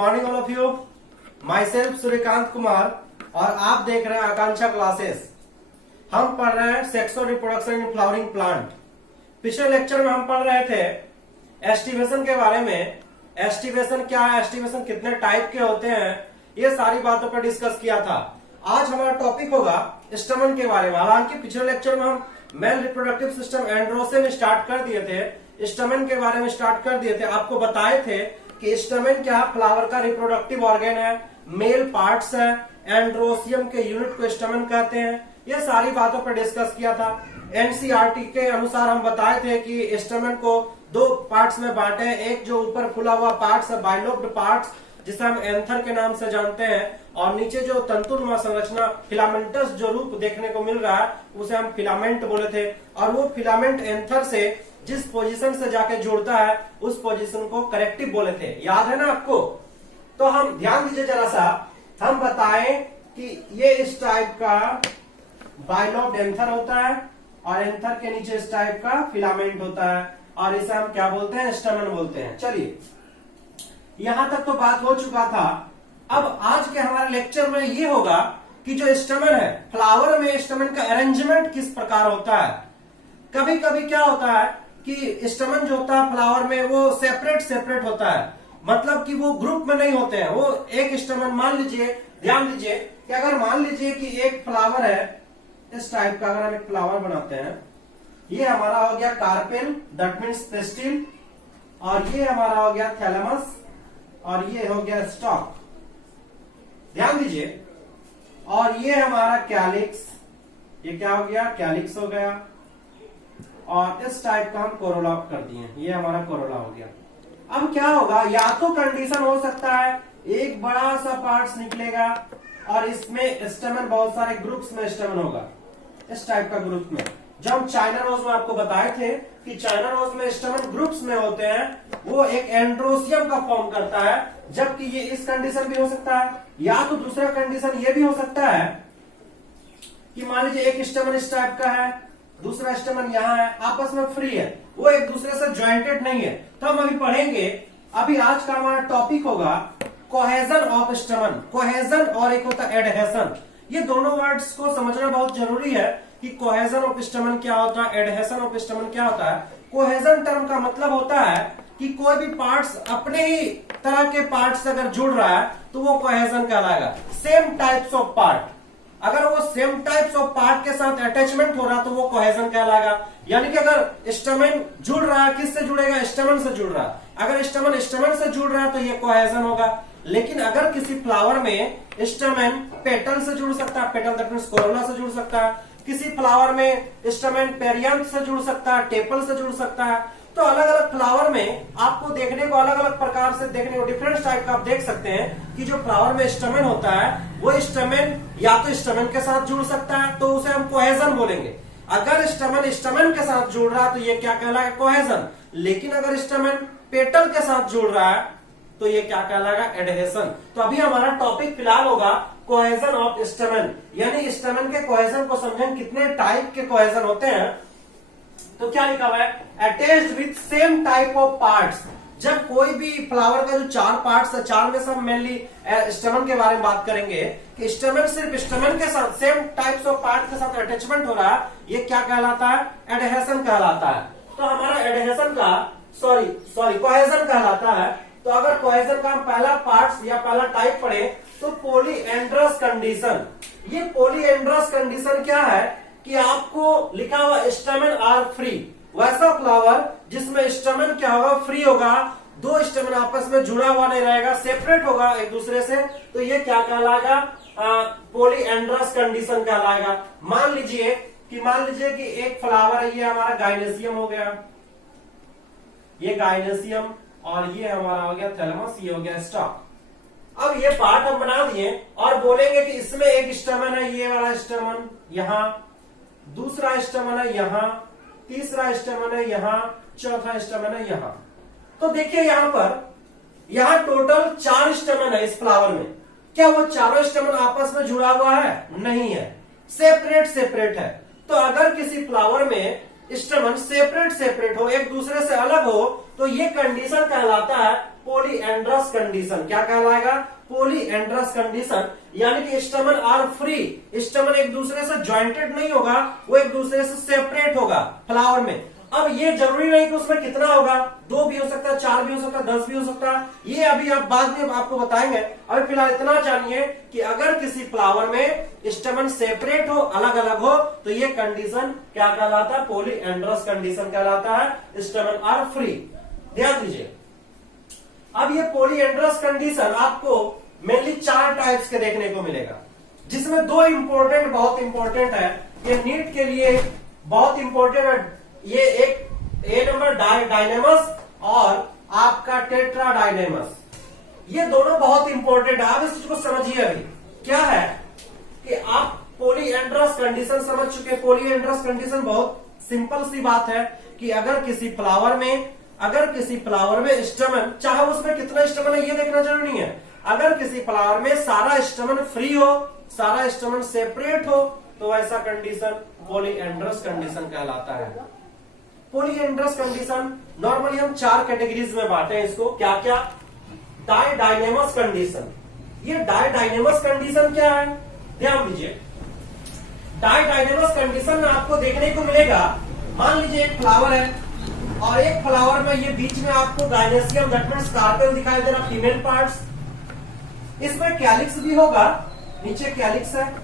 Morning all of you. My self Suryakant Kumar और आप देख रहे हैं आकांक्षा क्लासेस। हम पढ़ रहे हैं sexual reproduction in flowering plant. पिछले लेक्चर में हम पढ़ रहे थे एस्टिवेशन के बारे में। एस्टिवेशन क्या है, एस्टिवेशन कितने टाइप के होते हैं, ये सारी बातों पर डिस्कस किया था। आज हमारा टॉपिक होगा स्टमन के बारे में। हालांकि पिछले लेक्चर में हम मेल रिप्रोडक्टिव सिस्टम एंड्रोसेन स्टार्ट कर दिए थे, स्टमन के बारे में स्टार्ट कर दिए थे। आपको बताए थे कि स्टमन क्या फ्लावर का रिप्रोडक्टिव ऑर्गन है, मेल पार्ट्स है, एंड्रोसियम के यूनिट को स्टमन कहते हैं। ये सारी बातों पर डिस्कस किया था। एनसीईआरटी के अनुसार हम बताए थे कि स्टमन को दो पार्ट्स में बांटे हैं। एक जो ऊपर फुला हुआ पार्ट्स है, बाइलोब्ड पार्ट्स, जिसे हम एंथर के नाम से जानते हैं, और नीचे जो तंतुनुमा संरचना फिलामेंटस जो रूप देखने को मिल रहा है उसे हम फिलामेंट बोले थे। और वो फिलामेंट एंथर से जिस पोजीशन से जाके जुड़ता है उस पोजीशन को करेक्टिव बोले थे। याद है ना आपको? तो हम ध्यान दीजिए जरा सा, हम बताएं कि ये इस टाइप का बाइलोब्ड एंथर होता है और एंथर के नीचे इस टाइप का फिलामेंट होता है और इसे हम क्या बोलते हैं? स्टमन बोलते हैं। चलिए, यहां तक तो बात हो चुका था। अब आज के हमारे लेक्चर में ये होगा कि जो स्टमन है, फ्लावर में स्टमन का अरेंजमेंट किस प्रकार होता है। कभी कभी क्या होता है कि स्टमन जो होता है फ्लावर में वो सेपरेट सेपरेट होता है, मतलब कि वो ग्रुप में नहीं होते हैं। वो एक स्टमन, मान लीजिए, ध्यान दीजिए कि अगर मान लीजिए कि एक फ्लावर है इस टाइप का, अगर हम एक फ्लावर बनाते हैं, ये हमारा हो गया कार्पेल, दैट मीन्स पेस्टिल, और ये हमारा हो गया थैलेमस, और ये हो गया स्टॉक। ध्यान दीजिए, और ये हमारा कैलिक्स, ये क्या हो गया? कैलिक्स हो गया, और इस टाइप का हम कोरोला कर दिए, ये हमारा कोरोला हो गया। अब क्या होगा? या तो कंडीशन हो सकता है एक बड़ा सा पार्ट्स निकलेगा और इसमें स्टेमन बहुत सारे ग्रुप्स में स्टेमन होगा, इस टाइप का ग्रुप में। जब हम चाइना रोज में आपको बताए थे कि चाइना रोज में स्टेमन ग्रुप्स में होते हैं, वो एक एंड्रोसियम का फॉर्म करता है। जबकि ये इस कंडीशन भी हो सकता है, या तो दूसरा कंडीशन ये भी हो सकता है कि मान लीजिए एक स्टेमन इस टाइप का है, दूसरा स्टेमन यहाँ है, आपस में फ्री है, वो एक दूसरे से ज्वाइंटेड नहीं है। तो हम अभी पढ़ेंगे। अभी आज का हमारा टॉपिक होगा कोहेजन ऑफ स्टेमन। कोहेजन और एक होता है एडहेशन। ये दोनों वर्ड्स को समझना बहुत जरूरी है कि कोहेजन ऑफ स्टेमन क्या होता है, एडहेशन ऑफ स्टेमन क्या होता है। कोहेजन टर्म का मतलब होता है कि कोई भी पार्ट्स अपने ही तरह के पार्ट्स अगर जुड़ रहा है तो वो कोहेजन कहलाएगा। सेम टाइप्स ऑफ पार्ट, अगर वो सेम टाइप्स ऑफ पार्ट के साथ अटैचमेंट हो रहा तो वो कोहेजन कहलाएगा। यानी कि अगर स्टेमन जुड़ रहा है, किससे जुड़ेगा? स्टेमन से जुड़ रहा है। अगर स्टेमन स्टेमन से जुड़ रहा है तो ये कोहेजन होगा। लेकिन अगर किसी फ्लावर में स्टेमन पेटल से जुड़ सकता है, पेटल दैट मींस कोरोला से जुड़ सकता है। किसी फ्लावर में स्टेमन पेरियांथ से जुड़ सकता है, टेपल से जुड़ सकता है। तो अलग अलग फ्लावर में आपको देखने को अलग अलग प्रकार से देखने को डिफरेंट टाइप का आप देख सकते हैं कि जो फ्लावर में स्टेमन होता है वो स्टेमन या तो स्टेमन के साथ जुड़ सकता है तो उसे हम कोहेजन बोलेंगे। अगर स्टेमन स्टेमन के साथ जुड़ रहा है तो ये क्या कहलाएगा? कोहेजन। लेकिन अगर स्टेमन पेटल के साथ जुड़ रहा है तो ये क्या कहलाएगा? एडहेशन। तो अभी हमारा टॉपिक फिलहाल होगा कोहेजन ऑफ स्टेमन, यानी स्टेमन के कोहेजन को समझें कितने टाइप के कोहेजन होते हैं। तो क्या लिखा हुआ है? Attached with same type of parts. जब कोई भी फ्लावर का जो चार पार्ट्स है, चार में से हम मेनली स्टेमन के बारे में बात करेंगे कि स्टेमन सिर्फ स्टेमन के साथ सेम टाइप्स ऑफ पार्ट के साथ अटैचमेंट हो रहा है, ये क्या कहलाता है? एडहेशन कहलाता है। तो हमारा एडहेशन का कोहेजन कहलाता है। तो अगर कोहेजन का हम पहला पार्ट्स या पहला टाइप पढ़े तो पॉलीएंड्रस कंडीशन। ये पॉलीएंड्रस कंडीशन क्या है कि आपको लिखा हुआ स्टेमन आर फ्री। वैसा फ्लावर जिसमें स्टेमन क्या होगा? फ्री होगा, दो स्टेमन आपस में जुड़ा हुआ नहीं रहेगा, सेपरेट होगा एक दूसरे से, तो ये क्या कहलाएगा? पॉलीएंड्रस कंडीशन कहलाएगा। मान लीजिए कि एक फ्लावर है, ये हमारा गाइनेसियम हो गया, ये गाइनेसियम, और ये हमारा हो गया थैलेमस, ये हो गया स्टॉक। अब ये पार्ट हम बना दिए और बोलेंगे कि इसमें एक स्टेमन है, ये वाला स्टेमन यहाँ, दूसरा स्टेमन है यहाँ, तीसरा स्टेमन है यहाँ, चौथा स्टेमन है यहाँ। तो देखिए यहाँ टोटल 4 स्टेमन है इस फ्लावर में। क्या वो चारों स्टेमन आपस में जुड़ा हुआ है? नहीं है, सेपरेट सेपरेट है। तो अगर किसी फ्लावर में स्टेमन सेपरेट सेपरेट हो, एक दूसरे से अलग हो, तो ये कंडीशन कहलाता है पॉलीएंड्रस कंडीशन। क्या कहलाएगा? Polyandrous condition. यानी कि स्टमन आर फ्री, स्टमन एक दूसरे से ज्वाइंटेड नहीं होगा, वो एक दूसरे से सेपरेट होगा फ्लावर में। अब ये जरूरी नहीं कि उसमें कितना होगा, 2 भी हो सकता है, 4 भी हो सकता है, 10 भी हो सकता है, ये अभी आप बाद में आपको बताएंगे। अभी फिलहाल इतना जानिए कि अगर किसी फ्लावर में स्टमन सेपरेट हो, अलग अलग हो, तो ये कंडीशन क्या कहलाता है? पॉलीएंड्रस कंडीशन कहलाता है, स्टमन आर फ्री। ध्यान दीजिए, अब ये पॉलीएंड्रस कंडीशन आपको मेनली 4 टाइप्स के देखने को मिलेगा, जिसमें 2 इंपॉर्टेंट, बहुत इंपॉर्टेंट है, ये नीट के लिए बहुत इंपॉर्टेंट है। ये एक ए नंबर डायनेमस और आपका टेट्राडाइनेमस, ये दोनों बहुत इंपॉर्टेंट है। आप इस चीज को समझिए। अभी क्या है कि आप पॉलीएंड्रस कंडीशन समझ चुके। पॉलीएंड्रस कंडीशन बहुत सिंपल सी बात है कि अगर किसी फ्लावर में स्टमन, चाहे उसमें कितना स्टमन है ये देखना जरूरी नहीं है, अगर किसी फ्लावर में सारा स्टमन फ्री हो, सारा स्टमन सेपरेट हो, तो ऐसा कंडीशन पॉलीएंड्रस कंडीशन कहलाता है। पॉलीएंड्रस कंडीशन नॉर्मली हम 4 कैटेगरीज में बांटे हैं इसको। क्या क्या? डायडाइनेमस कंडीशन। ये डायडाइनेमस कंडीशन क्या है? ध्यान दीजिए, डायडाइनेमस कंडीशन में आपको देखने को मिलेगा, मान लीजिए एक फ्लावर है और एक फ्लावर में ये बीच में आपको गाइनेसियम, दैट मींस कार्पेल दिखाई दे रहा, फीमेल पार्ट्स। इसमें कैलिक्स भी होगा, नीचे कैलिक्स है,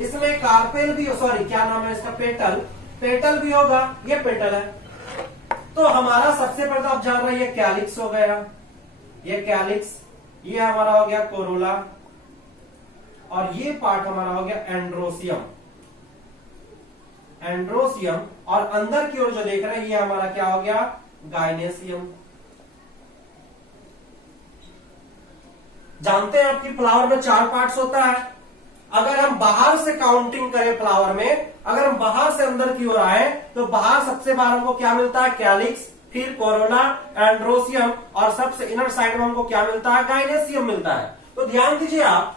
इसमें कार्पेल भी, सॉरी क्या नाम है इसका, पेटल भी होगा, ये पेटल है। तो हमारा सबसे पहले आप जान रहे हैं, ये कैलिक्स हो गया, ये कैलिक्स, ये हमारा हो गया कोरोला, और ये पार्ट हमारा हो गया एंड्रोसियम। और अंदर की ओर जो देख रहे हैं ये हमारा क्या हो गया? गाइनेसियम। जानते हैं आपकी फ्लावर में 4 पार्ट्स होता है। अगर हम बाहर से काउंटिंग करें फ्लावर में, अगर हम बाहर से अंदर की ओर आए, तो बाहर सबसे बाहर हमको क्या मिलता है? कैलिक्स, फिर कोरोला, एंड्रोसियम, और सबसे इनर साइड में हमको क्या मिलता है? गाइनेसियम मिलता है। तो ध्यान दीजिए आप,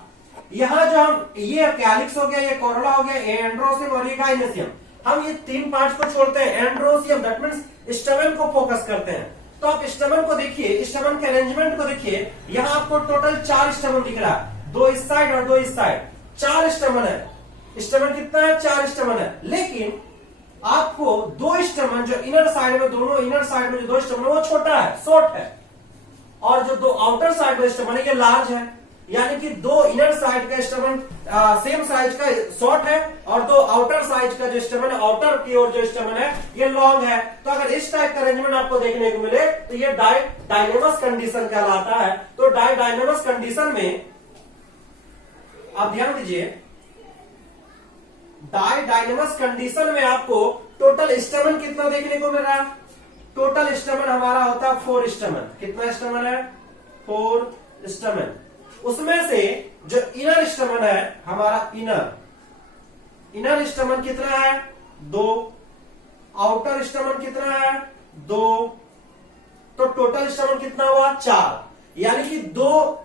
यहां जो हम, ये कैलिक्स हो गया, ये कोरोला हो गया, ये एंड्रोसियम और ये गाइनेसियम, हम ये 3 पार्ट्स को छोड़ते हैं। एंड्रोसियम दैट मींस स्टमन को फोकस करते हैं। तो आप स्टमन को देखिए, स्टमन के अरेंजमेंट को देखिए, यहां आपको टोटल 4 स्टमन दिख रहा है, 2 इस साइड और 2 इस साइड, 4 स्टमन है। स्टमन कितना है? 4 स्टमन है। लेकिन आपको 2 स्टमन जो इनर साइड में, दोनों इनर साइड में जो 2 स्टमन है वो छोटा है, शॉर्ट है, और जो 2 आउटर साइड में स्टमन है ये लार्ज है। यानी कि 2 इनर साइड का स्टमन सेम साइज का शॉर्ट है, और 2 आउटर साइज का जो स्टमन है, आउटर की ओर जो स्टमन है ये लॉन्ग है। तो अगर इस टाइप का अरेंजमेंट आपको देखने को मिले तो ये डायडाइनेमस कंडीशन कहलाता है। तो डायडाइनेमस कंडीशन में आप ध्यान दीजिए, डायडाइनेमस कंडीशन में आपको टोटल स्टमन कितना देखने को मिल रहा है? टोटल स्टमन हमारा होता है 4 स्टमन। कितना स्टमन है? 4 स्टमन। उसमें से जो इनर स्टमन है हमारा, इनर स्टमन कितना है? 2। आउटर स्टमन कितना है? 2। तो टोटल स्टमन कितना हुआ? 4। यानी कि 2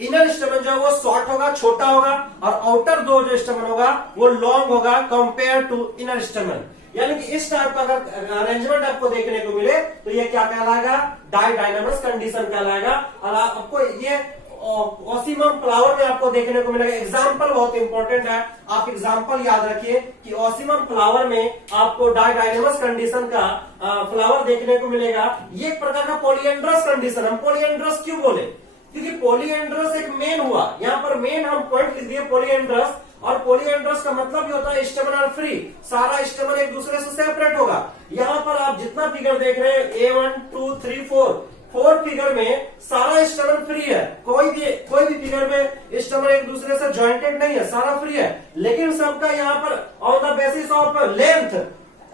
इनर स्टमन जो है वो शॉर्ट होगा, छोटा होगा, और आउटर 2 जो स्टमन होगा वो लॉन्ग होगा कंपेयर टू इनर स्टमन। यानी कि इस टाइप का अगर अरेंजमेंट आपको देखने को मिले तो ये क्या कहलाएगा? डायडाइनेमस कंडीशन कहलाएगा। और आपको ये ऑसिमम फ्लावर में आपको देखने को मिलेगा। एग्जाम्पल बहुत इंपॉर्टेंट है, आप एग्जाम्पल याद रखिए कि ऑसिमम फ्लावर में आपको डायडाइनेमस कंडीशन का फ्लावर देखने को मिलेगा। ये एक प्रकार का पॉलीएंड्रस कंडीशन। हम पॉलीएंड्रस क्यों बोले? क्योंकि पॉलीएंड्रस एक मेन हुआ, यहाँ पर मेन हम पॉइंट लिख दिए पॉलीएंड्रस। और पॉलीएंड्रस का मतलब ये होता है स्टमन आर फ्री, सारा स्टमन एक दूसरे से सेपरेट होगा। यहाँ पर आप जितना फिगर देख रहे हैं A1 2 3 4 फिगर में सारा स्टमन फ्री है। कोई भी फिगर में स्टमन एक दूसरे से ज्वाइंटेड नहीं है, सारा फ्री है। लेकिन सबका यहाँ पर on the basis of length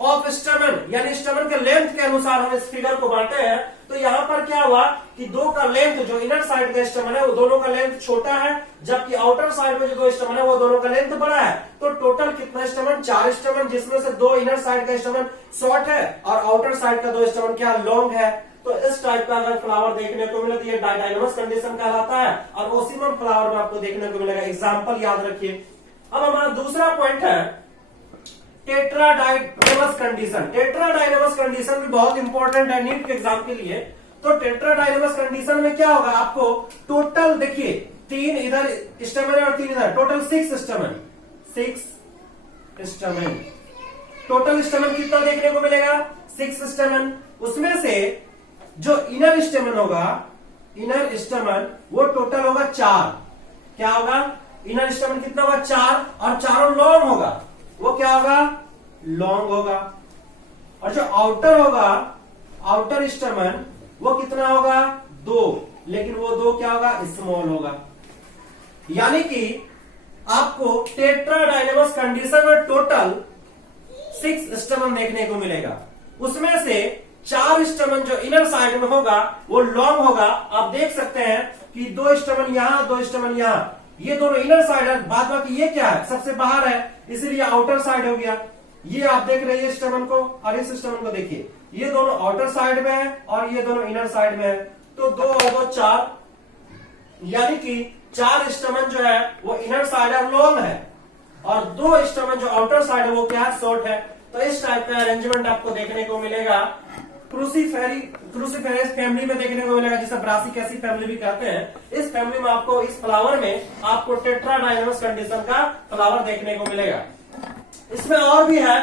of stamen, यानी स्टमन के लेंथ के अनुसार हम इस फिगर को बांटे हैं। तो यहाँ पर क्या हुआ कि 2 का लेंथ, जो इनर साइड का स्टमन है वो दोनों का लेंथ छोटा है, जबकि आउटर साइड में जो 2 स्टमन है वो दोनों का लेंथ बड़ा है। तो टोटल कितना स्टमन? 4 स्टमन, जिसमें से 2 इनर साइड का स्टमन शॉर्ट है और आउटर साइड का 2 स्टमन क्या लॉन्ग है। तो इस टाइप का अगर फ्लावर देखने को मिले तो ये डायडाइनेमस कंडीशन कहलाता है। और ऑसिमम फ्लावर में आपको देखने को मिलेगा। एग्जाम्पल याद रखिए। अब हमारा दूसरा पॉइंट है टेट्राडाइनेमस कंडीशन। टेट्राडाइनेमस कंडीशन भी बहुत इंपॉर्टेंट है नीट के एग्जाम के लिए। तो टेट्राडाइनेमस कंडीशन में क्या होगा, आपको टोटल देखिए 3 इधर स्टेमन और 3 इधर, टोटल 6 स्टेमन। टोटल स्टेमन कितना देखने को मिलेगा, 6 स्टेमन। उसमें से जो इनर स्टेमन होगा, इनर स्टेमन वो टोटल होगा 4। क्या होगा, इनर स्टेमन कितना होगा, 4, और चारों लॉन्ग होगा, वो क्या होगा, लॉन्ग होगा। और जो आउटर होगा, आउटर स्टेमन वो कितना होगा, 2, लेकिन वो 2 क्या होगा, स्मॉल होगा। यानी कि आपको टेट्राडाइनेमस कंडीशन में टोटल 6 स्टेमन देखने को मिलेगा। उसमें से 4 स्टेमन जो इनर साइड में होगा वो लॉन्ग होगा। आप देख सकते हैं कि 2 स्टेमन यहां, 2 स्टेमन यहां, ये दोनों इनर साइड है, बाद बाकी ये क्या है, सबसे बाहर है, इसीलिए आउटर साइड हो गया। ये आप देख रहे हैं स्टेमन को, और इस स्टेमन को देखिए, ये दोनों आउटर साइड में है और ये दोनों इनर साइड में है। तो 2 और 2 4, यानी कि 4 स्टेमन जो है वो इनर साइड है, लॉन्ग है, और 2 स्टेमन जो आउटर साइड है वो क्या है, शॉर्ट है। तो इस टाइप का अरेंजमेंट आपको देखने को मिलेगा क्रूसीफेरेस फैमिली में देखने को मिलेगा, जिसे ब्रासिकेसी फैमिली भी कहते हैं। इस फैमिली में आपको, इस फ्लावर में आपको टेट्राडाइनेमस कंडीशन का फ्लावर देखने को मिलेगा। इसमें और भी है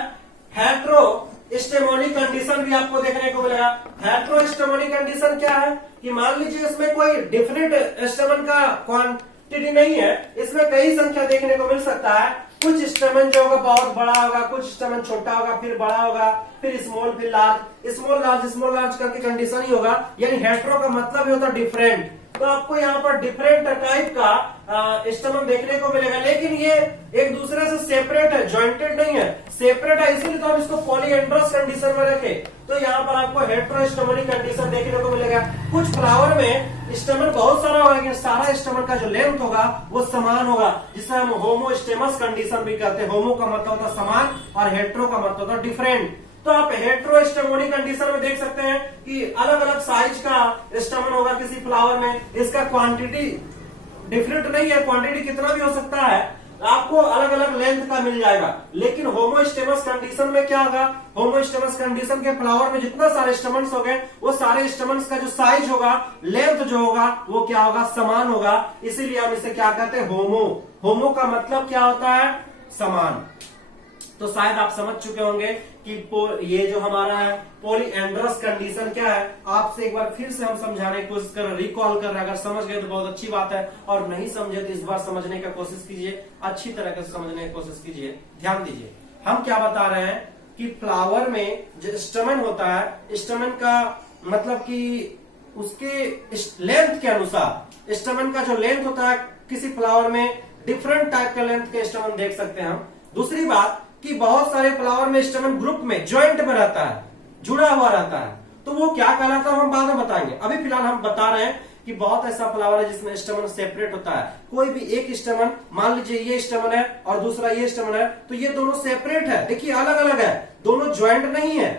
हेट्रोस्टेमोनी कंडीशन भी आपको देखने को मिलेगा। हेट्रोस्टेमोनी कंडीशन क्या है कि मान लीजिए इसमें कोई डिफरेंट स्टेमन का क्वांटिटी नहीं है, इसमें कई संख्या देखने को मिल सकता है। कुछ स्टेमन जो होगा बहुत बड़ा होगा, कुछ स्टेमन छोटा होगा, फिर बड़ा होगा, फिर स्मॉल, फिर लार्ज, स्मॉल लार्ज करके कंडीशन ही होगा। यानी हेट्रो का मतलब ही होता है डिफरेंट। तो आपको यहाँ पर डिफरेंट टाइप का स्टेमन देखने को मिलेगा, लेकिन ये एक दूसरे से सेपरेट है, ज्वाइंटेड नहीं है, सेपरेट है, इसीलिए तो हम इसको पॉलीएंड्रस कंडीशन में रखे। तो यहाँ पर आपको हेट्रोस्टेमोनी कंडीशन देखने को मिलेगा। कुछ फ्लावर में स्टेमन बहुत सारा होगा, लेकिन सारा स्टेमन का जो लेंथ होगा वो समान होगा, जिसे हम होमोस्टेमस कंडीशन भी कहते हैं। होमो का मतलब होता है समान और हेट्रो का मतलब होता है डिफरेंट। तो आप हेट्रोस्टेमोनी कंडीशन में देख सकते हैं कि अलग अलग साइज का स्टेमन होगा किसी फ्लावर में, इसका क्वांटिटी डिफरेंट नहीं है, क्वांटिटी कितना भी हो सकता है, आपको अलग अलग लेंथ का मिल जाएगा। लेकिन होमोस्टेमस कंडीशन में क्या होगा, होमोस्टेमस कंडीशन के फ्लावर में जितना सारे स्टेमन्स हो गए, वो सारे स्टेमन्स का जो साइज होगा, लेंथ जो होगा, वो क्या होगा, समान होगा। इसीलिए हम इसे क्या कहते हैं, होमो। होमो का मतलब क्या होता है, समान। तो शायद आप समझ चुके होंगे कि ये जो हमारा है पॉलीएंड्रस कंडीशन क्या है। आपसे एक बार फिर से हम समझाने की कोशिश कर रहे हैं, रिकॉल कर रहे हैं। अगर समझ गए तो बहुत अच्छी बात है, और नहीं समझे तो इस बार समझने का कोशिश कीजिए, अच्छी तरह से समझने की कोशिश कीजिए। ध्यान दीजिए, हम क्या बता रहे हैं कि फ्लावर में जो स्टेमन होता है, स्टेमन का मतलब कि उसके लेंथ के अनुसार, स्टेमन का जो लेंथ होता है किसी फ्लावर में डिफरेंट टाइप का लेंथ के स्टेमन देख सकते हैं हम। दूसरी बात कि बहुत सारे फ्लावर में स्टेमन ग्रुप में ज्वाइंट में रहता है, जुड़ा हुआ रहता है, तो वो क्या कहलाता है हम बाद में बताएंगे। अभी फिलहाल हम बता रहे हैं कि बहुत ऐसा फ्लावर है जिसमें स्टेमन सेपरेट होता है। कोई भी एक स्टेमन, मान लीजिए ये स्टेमन है और दूसरा ये स्टेमन है, तो ये दोनों सेपरेट है, देखिए अलग अलग है, दोनों ज्वाइंट नहीं है,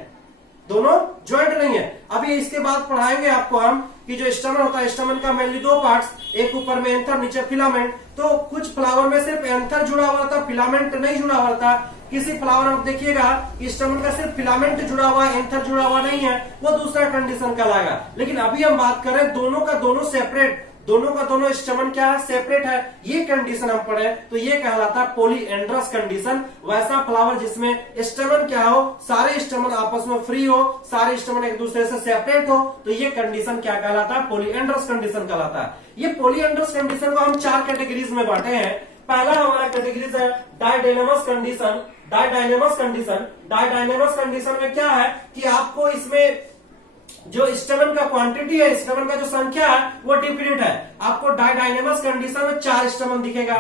दोनों ज्वाइंट नहीं है। अभी इसके बाद पढ़ाएंगे आपको हम कि जो स्टेमन होता है, स्टेमन का मेनली 2 पार्ट्स, एक ऊपर में एंथर, नीचे फिलामेंट। तो कुछ फ्लावर में सिर्फ एंथर जुड़ा हुआ था, फिलामेंट नहीं जुड़ा हुआ था। किसी फ्लावर में देखिएगा स्टेमन का सिर्फ फिलामेंट जुड़ा हुआ है, एंथर जुड़ा हुआ नहीं है, वो दूसरा कंडीशन कहलाएगा। लेकिन अभी हम बात करें दोनों का दोनों सेपरेट, दोनों का दोनों स्टेमन क्या है, सेपरेट है, ये कंडीशन हम पढ़े, तो ये कहलाता है पॉलीएंड्रस कंडीशन। वैसा फ्लावर जिसमें स्टेमन क्या हो, सारे स्टेमन आपस में फ्री हो, सारे स्टेमन एक दूसरे से सेपरेट हो, तो ये कंडीशन क्या कहलाता है, पॉलीएंड्रस कंडीशन कहलाता है। ये पॉलीएंड्रस कंडीशन को हम 4 कैटेगरीज में बांटे हैं। पहला हमारा कैटेगरीज है डायडायनेमस कंडीशन। डायडायनेमस कंडीशन, डायडायनेमस कंडीशन में क्या है कि आपको इसमें जो स्टेमन का क्वांटिटी है, स्टेमन का जो संख्या है वो डिफरेंट है। आपको डायडायनेमस कंडीशन में 4 स्टेमन दिखेगा।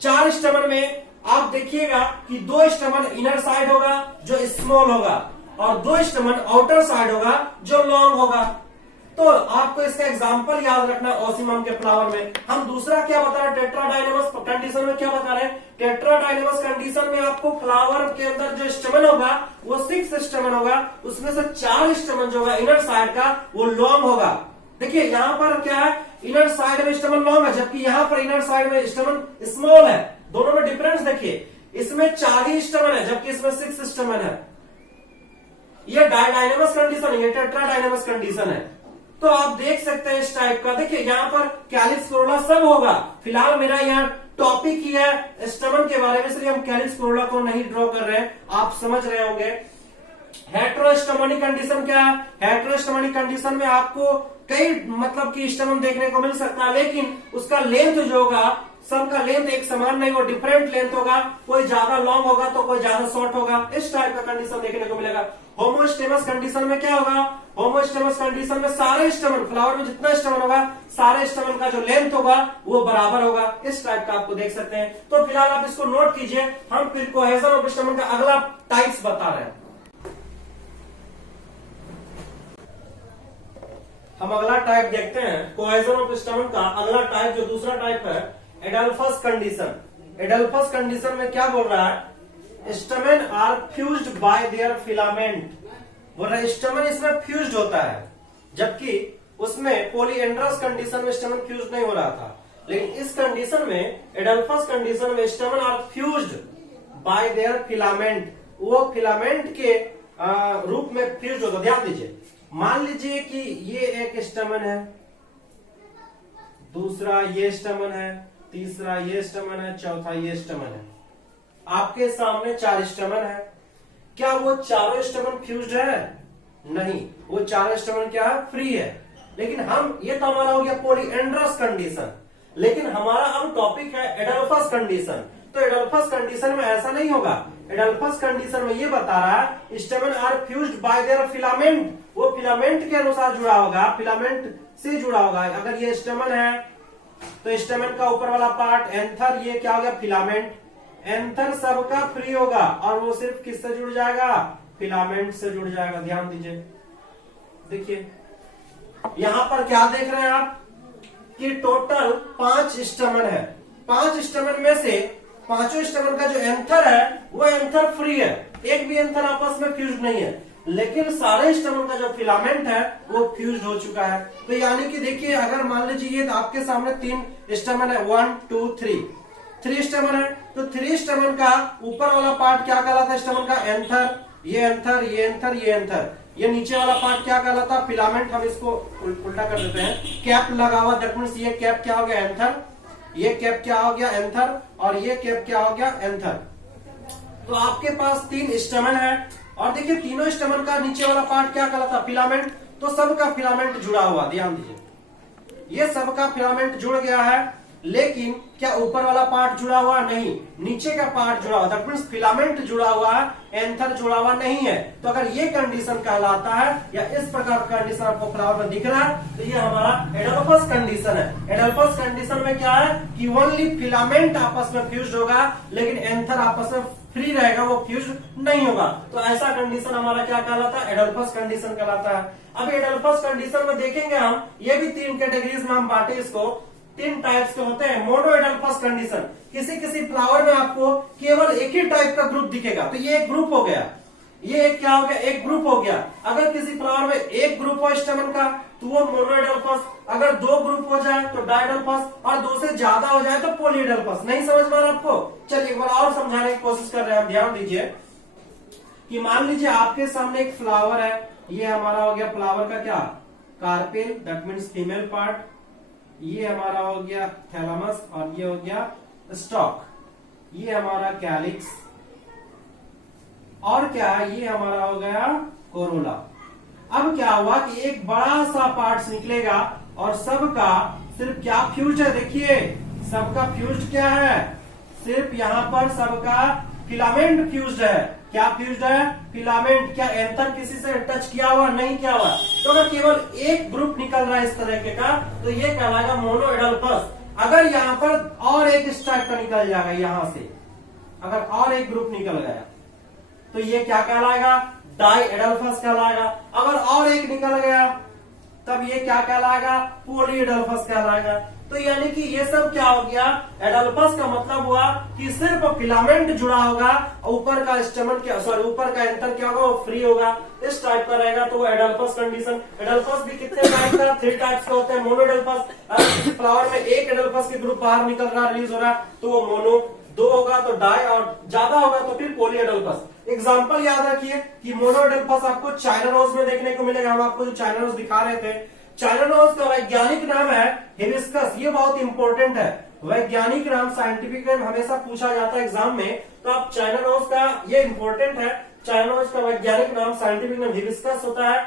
4 स्टेमन में आप देखिएगा कि 2 स्टेमन इनर साइड होगा जो स्मॉल होगा, और 2 स्टेमन आउटर साइड होगा जो लॉन्ग होगा। तो आपको इसका एग्जांपल याद रखना ओसिमम के फ्लावर में। हम दूसरा क्या बता रहे हैं, टेट्राडाइनेमस कंडीशन में क्या बता रहे हैं, टेट्राडाइनेमस कंडीशन में आपको फ्लावर के अंदर जो स्टेमन होगा वो 6 स्टेमन होगा, उसमें से 4 स्टेमन जो होगा इनर साइड का वो लॉन्ग होगा। देखिए यहाँ पर क्या है, इनर साइड में स्टेमन लॉन्ग है, जबकि यहाँ पर इनर साइड में स्टेमन स्मॉल है। दोनों में डिफरेंस देखिए, इसमें 4 ही स्टमन है जबकि इसमें 6 स्टमन है। ये डायनामस कंडीशन, ये टेट्राडायनामस कंडीशन है। तो आप देख सकते हैं इस टाइप का, देखिए यहाँ पर कैलिक्स कोरोला सब होगा। फिलहाल मेरा यहाँ टॉपिक ही है स्टमन के बारे में, इसलिए हम कैलिक्स कोरोला को नहीं ड्रॉ कर रहे हैं, आप समझ रहे होंगे। हेटेरोस्टोमनी कंडीशन क्या है? हेटेरोस्टोमनी कंडीशन में आपको कई मतलब की स्टमन देखने को मिल सकता है, लेकिन उसका लेंथ जो होगा सबका लेंथ एक समान नहीं, वो डिफरेंट लेंथ होगा, कोई ज्यादा लॉन्ग होगा तो कोई ज्यादा शॉर्ट होगा, इस टाइप का कंडीशन देखने को मिलेगा। होमोस्टेमस कंडीशन में क्या होगा? होमोस्टेमस कंडीशन में सारे स्टमन, फ्लावर में जितना स्टमन होगा सारे स्टमन का जो लेंथ होगा वो बराबर होगा, इस टाइप का आपको देख सकते हैं। तो फिलहाल आप इसको नोट कीजिए, हम फिर कोहेजन ऑफ स्टमन का अगला टाइप्स बता रहे हैं। हम अगला टाइप देखते हैं कोहेजन ऑफ स्टमन का। अगला टाइप जो दूसरा टाइप है एडल्फस कंडीशन। एडल्फस कंडीशन में क्या बोल रहा है? Stamen are fused by their filament. बोल रहा है स्टमन इसमें फ्यूज्ड होता है, जबकि उसमें पॉलीएंड्रस कंडीशन में स्टमन फ्यूज नहीं हो रहा था। लेकिन इस कंडीशन में एडल्फस कंडीशन में stamen are fused by their filament, वो फिलामेंट के रूप में फ्यूज होगा। ध्यान दीजिए, मान लीजिए कि ये एक स्टमन है, दूसरा ये स्टमन है, तीसरा ये स्टमन है, चौथा ये स्टमन है। आपके सामने 4 स्टमन है। क्या वो चारों स्टमन फ्यूज्ड है? नहीं, वो 4 स्टमन क्या है? फ्री है। लेकिन हम, ये तो हमारा हो गया पॉलीएंड्रस कंडीशन, लेकिन हमारा अब टॉपिक है एडल्फस कंडीशन। तो एडल्फस कंडीशन में ऐसा नहीं होगा। एडल्फस कंडीशन में ये बता रहा है stamen are fused by their filament, वो फिलामेंट के अनुसार जुड़ा होगा, फिलामेंट से जुड़ा होगा। अगर ये स्टमन है तो स्टमन का ऊपर वाला पार्ट एंथर, ये क्या हो गया? फिलामेंट। एंथर सबका फ्री होगा और वो सिर्फ किससे जुड़ जाएगा? फिलामेंट से जुड़ जाएगा। ध्यान दीजिए, देखिए यहां पर क्या देख रहे हैं आप कि टोटल 5 स्टमन है। 5 स्टमन में से पांचों स्टमन का जो एंथर है वो एंथर फ्री है, एक भी एंथर आपस में फ्यूज नहीं है। लेकिन सारे स्टमन का जो फिलामेंट है वो फ्यूज हो चुका है। तो यानी कि देखिए, अगर मान लीजिए ये आपके सामने 3 स्टमन है, 1 2 3 स्टमन है, तो 3 स्टमन का ऊपर वाला पार्ट क्या कहलाता है? स्टमन का एंथर, ये एंथर, ये एंथर, ये एंथर। ये नीचे वाला पार्ट क्या कहलाता? फिलामेंट। हम इसको उल्टा कर देते हैं, कैप लगा हुआ, दैट मींस ये कैप क्या हो गया? एंथर। ये कैप क्या हो गया? एंथर। और ये कैप क्या हो गया? एंथर। तो आपके पास 3 स्टमन है, और देखिए तीनों स्टमन का नीचे वाला पार्ट क्या कहलाता? फिलामेंट। तो सबका फिलामेंट जुड़ा हुआ, ध्यान दीजिए, ये सबका फिलामेंट जुड़ गया है। लेकिन क्या ऊपर वाला पार्ट जुड़ा हुआ? नहीं, नीचे का पार्ट जुड़ा हुआ, दैट मींस फिलामेंट जुड़ा हुआ है, एंथर जुड़ा हुआ नहीं है। तो अगर ये कंडीशन कहलाता है, या इस प्रकार का कंडीशन आपको फ्लावर में दिख रहा है, तो ये हमारा एडल्फस कंडीशन है। एडल्फस कंडीशन में क्या है कि ओनली फिलामेंट आपस में फ्यूज होगा, लेकिन एंथर आपस में फ्री रहेगा, वो फ्यूज नहीं होगा। तो ऐसा कंडीशन हमारा क्या कहलाता है? एडल्फस कंडीशन कहलाता है। अब एडल्फस कंडीशन में देखेंगे हम, ये भी 3 कैटेगरीज में हम बांटे इसको, 3 टाइप्स के होते हैं। मोनो एडल्फस कंडीशन, किसी किसी फ्लावर में आपको केवल एक ही टाइप का ग्रुप दिखेगा, तो ये एक ग्रुप हो गया, ये एक क्या हो गया? एक ग्रुप हो गया। अगर किसी फ्लावर में एक ग्रुप हो स्टमन का तो वो मोनो एडल्फस, अगर 2 ग्रुप हो जाए तो डायडल्फस, और 2 से ज्यादा हो जाए तो पॉलीएडल्फस। नहीं समझ में आ रहा आपको? चलिए एक बार और समझाने की कोशिश कर रहे हैं हम। ध्यान दीजिए कि मान लीजिए आपके सामने एक फ्लावर है, ये हमारा हो गया फ्लावर का क्या? Carpel, that means female part. ये हमारा हो गया थैलामस, और ये हो गया स्टॉक। ये हमारा कैलिक्स, और क्या है? ये हमारा हो गया कोरोला। अब क्या हुआ कि एक बड़ा सा पार्ट निकलेगा और सबका सिर्फ क्या फ्यूज है? देखिए सबका फ्यूज क्या है? सिर्फ यहाँ पर सबका फिलामेंट फ्यूज है। क्या फ्यूज है? फिलामेंट। क्या एंथर किसी से टच किया हुआ? नहीं किया हुआ। तो अगर केवल एक ग्रुप निकल रहा है इस तरह का, तो ये कहलाएगा मोनो एडल्फस। अगर यहाँ पर और एक इस टाइप का निकल जाएगा, यहां से अगर और एक ग्रुप निकल गया तो ये क्या कहलाएगा? डाई एडल्फस कहलाएगा। अगर और एक निकल गया तब ये क्या कहलाएगा? पॉली एडल्फस कहलाएगा। तो यानी कि ये सब क्या हो गया? एडल्फस का मतलब हुआ कि सिर्फ फिलामेंट जुड़ा होगा, ऊपर का स्टमन क्या, सॉरी ऊपर का एंथर क्या होगा? वो फ्री होगा, इस टाइप का रहेगा। तो वो एडल्फस कंडीशन। एडल्फस भी कितने टाइप का? 3 टाइप्स का होते हैं। मोनो एडल्फस, फ्लावर में एक एडल्फस के ग्रुप बाहर निकल रहा, रिलीज हो रहा, तो वो मोनो दो होगा तो डाई और ज्यादा होगा तो फिर पॉलीएडल्फस। एग्जांपल याद रखिए कि मोनोएडल्फस आपको चाइना रोज में देखने को मिलेगा। हम आपको जो चाइना रोज दिखा रहे थे, चाइना रोज का वैज्ञानिक नाम है हिबिस्कस। ये बहुत इंपॉर्टेंट है, वैज्ञानिक नाम, साइंटिफिक नेम हमेशा पूछा जाता है एग्जाम में, तो आप चाइना रोज का, ये इंपॉर्टेंट है, चाइना रोज का वैज्ञानिक नाम, साइंटिफिक नेम हिबिस्कस होता है।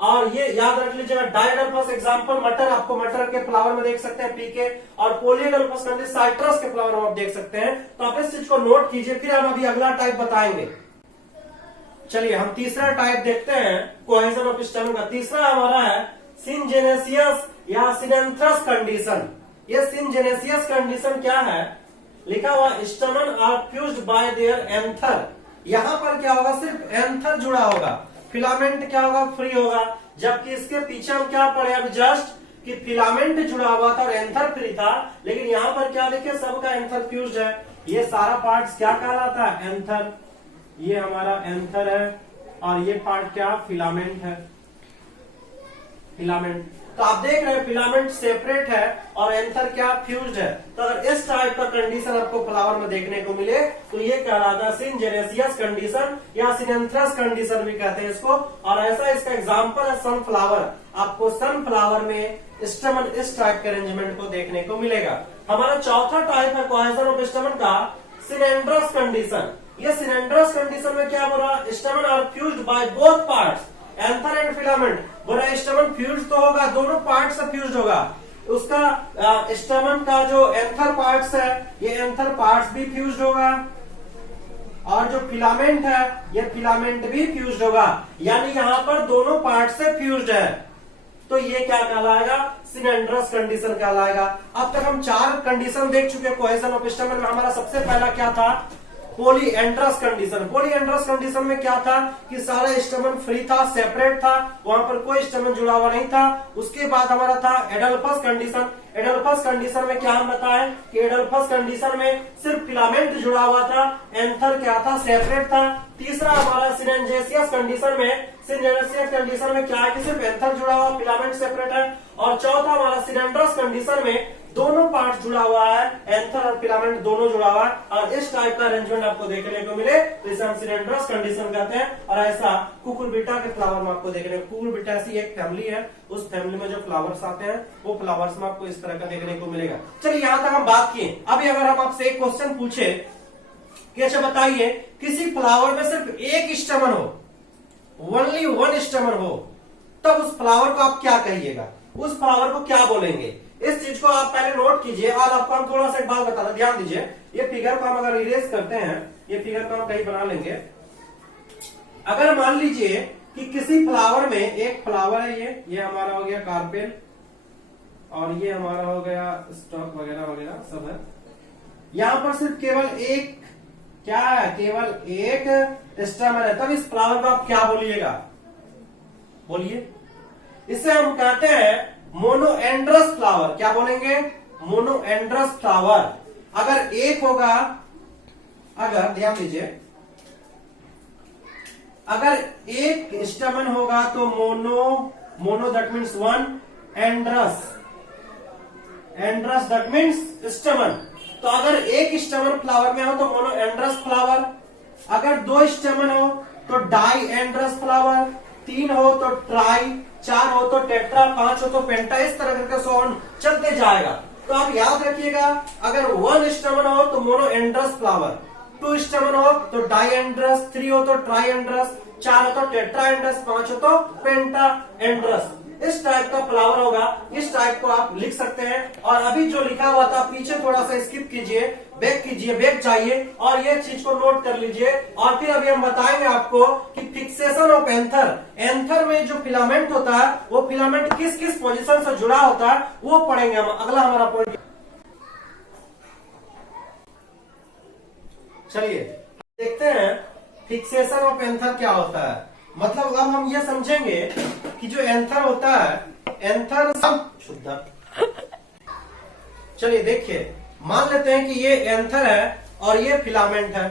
और ये याद रख लीजिएगा। डायडल्फस एग्जांपल मटर, आपको मटर के फ्लावर में देख सकते हैं पीके, और पॉलीएडल्फस साइट्रस के फ्लावर में आप देख सकते हैं। तो आप इस चीज को नोट कीजिए, फिर हम अभी अगला टाइप बताएंगे। चलिए हम तीसरा टाइप देखते हैं कोहेजन ऑफ स्टेम का। तीसरा हमारा है सिनजेनेसियस या सिनेंथ्रस कंडीशन। ये सिनजेनेसियस कंडीशन क्या है? लिखा हुआ stamen are fused by their anther. यहां पर क्या होगा? सिर्फ एंथर जुड़ा होगा, फिलामेंट क्या होगा? फ्री होगा। जबकि इसके पीछे हम क्या पढ़े अभी जस्ट कि फिलामेंट जुड़ा हुआ था और एंथर फ्री था, लेकिन यहाँ पर क्या देखिए सबका एंथर फ्यूज्ड है। ये सारा पार्ट क्या कहलाता है? एंथर। ये हमारा एंथर है और ये पार्ट क्या? फिलामेंट है। फिलामेंट, तो आप देख रहे हैं फिलामेंट सेपरेट है और एंथर क्या? फ्यूज्ड है। तो अगर इस टाइप का कंडीशन आपको फ्लावर में देखने को मिले तो ये कहलाता है सिनजेनेसियस कंडीशन या सिनेंथ्रस कंडीशन भी कहते हैं इसको। और ऐसा इसका एग्जांपल है सनफ्लावर। आपको सनफ्लावर में स्टमन इस टाइप के अरेंजमेंट को देखने को मिलेगा। हमारा चौथा टाइप है कोहेजन ऑफ स्टमन का सिनेंड्रस कंडीशन। ये सिनेंड्रस कंडीशन में क्या बोल रहा? Stamen are fused by both parts, anther and filament. बोला स्टमन फ्यूज तो होगा, दोनों पार्ट से फ्यूज होगा। उसका स्टमन का जो एंथर पार्ट्स है, ये एंथर पार्ट्स भी फ्यूज होगा, और जो फिलामेंट है ये फिलामेंट भी फ्यूज होगा। यानी यहाँ पर दोनों पार्ट से फ्यूज्ड है, तो ये क्या कहलाएगा? सिनेंड्रस कंडीशन कहलाएगा। अब तक हम 4 कंडीशन देख चुके कोहेजन ऑफ स्टमन में। हमारा सबसे पहला क्या था? Polyandrous condition. पॉलीएंड्रस कंडीशन में क्या था कि सारा स्टमन फ्री था, सेपरेट था, वहां पर कोई स्टमन जुड़ा हुआ नहीं था। उसके बाद हमारा था एडल्फस कंडीशन। एडल्फस कंडीशन में क्या हम बताएं कि एडल्फस कंडीशन में सिर्फ फिलामेंट जुड़ा हुआ था, एंथर क्या था? सेपरेट था। तीसरा हमारा सिनेंजेसियस कंडीशन में, सिनेंजेसियस कंडीशन में क्या है कि सिर्फ एंथर जुड़ा हुआ, फिलामेंट सेपरेट है। और चौथा हमारा सिनेंड्रस कंडीशन में दोनों पार्ट जुड़ा हुआ है, एंथर और फिलामेंट दोनों जुड़ा हुआ है। और इस टाइप का अरेंजमेंट आपको देखने को मिले तो इसे हम सिनेंड्रस कंडीशन कहते हैं। और ऐसा कुकुरबिटा के फ्लावर में आपको देखने को, कुकुरबिटा ऐसी एक फैमिली है, उस फैमिली में जो फ्लावर्स आते हैं वो फ्लावर्स में आपको इस तरह का देखने को मिलेगा। चलिए यहाँ तक हम बात किए। अभी अगर हम आपसे एक क्वेश्चन पूछे कि अच्छा बताइए किसी फ्लावर में सिर्फ एक स्टेमन हो, ओनली वन स्टेमन हो, तब उस फ्लावर को आप क्या कहिएगा? उस फ्लावर को क्या बोलेंगे? इस चीज को आप पहले नोट कीजिए। और आपको हम थोड़ा सा एक बात बता रहे, ध्यान दीजिए। ये फिगर को हम अगर इरेज करते हैं, ये फिगर को हम कहीं बना लेंगे। अगर मान लीजिए कि किसी फ्लावर में एक फ्लावर है, ये हमारा हो गया कार्पेल, और ये हमारा हो गया स्टॉक वगैरह वगैरह सब है। यहां पर सिर्फ केवल एक क्या है? केवल एक स्टेमन है। तब इस फ्लावर को आप क्या बोलिएगा? बोलिए। इसे हम कहते हैं मोनोएंड्रस फ्लावर। क्या बोलेंगे? मोनोएंड्रस फ्लावर। अगर एक होगा, अगर ध्यान दीजिए, अगर एक स्टेमन होगा तो mono that means one, androus that means stamen. तो अगर एक स्टेमन फ्लावर में हो तो मोनोएंड्रस फ्लावर, अगर 2 स्टेमन हो तो डाई एंड्रस फ्लावर, 3 हो तो ट्राई, 4 हो तो टेट्रा, 5 हो तो पेंटा, इस तरह करके सो ऑन चलते जाएगा। तो आप याद रखिएगा, अगर 1 स्टेमन हो तो मोनोएंड्रस फ्लावर, 2 स्टेमन हो तो डाई एंड्रस, 3 हो तो ट्राई एंड्रस, 4 हो तो टेट्रा एंड्रस, 5 हो तो पेंटा एंड्रस। इस टाइप का फ्लावर होगा। इस टाइप को आप लिख सकते हैं। और अभी जो लिखा हुआ था पीछे थोड़ा सा स्किप कीजिए, बैक जाइए और ये चीज को नोट कर लीजिए। और फिर अभी हम बताएंगे आपको कि फिक्सेशन ऑफ एंथर, एंथर में जो फिलामेंट होता है वो फिलामेंट किस किस पोजीशन से जुड़ा होता है वो पढ़ेंगे हम। अगला हमारा पॉइंट, चलिए देखते हैं फिक्सेशन ऑफ एंथर क्या होता है। मतलब अब हम ये समझेंगे कि जो एंथर होता है, एंथर शुद्ध, चलिए देखिए, मान लेते हैं कि ये एंथर है और ये फिलामेंट है।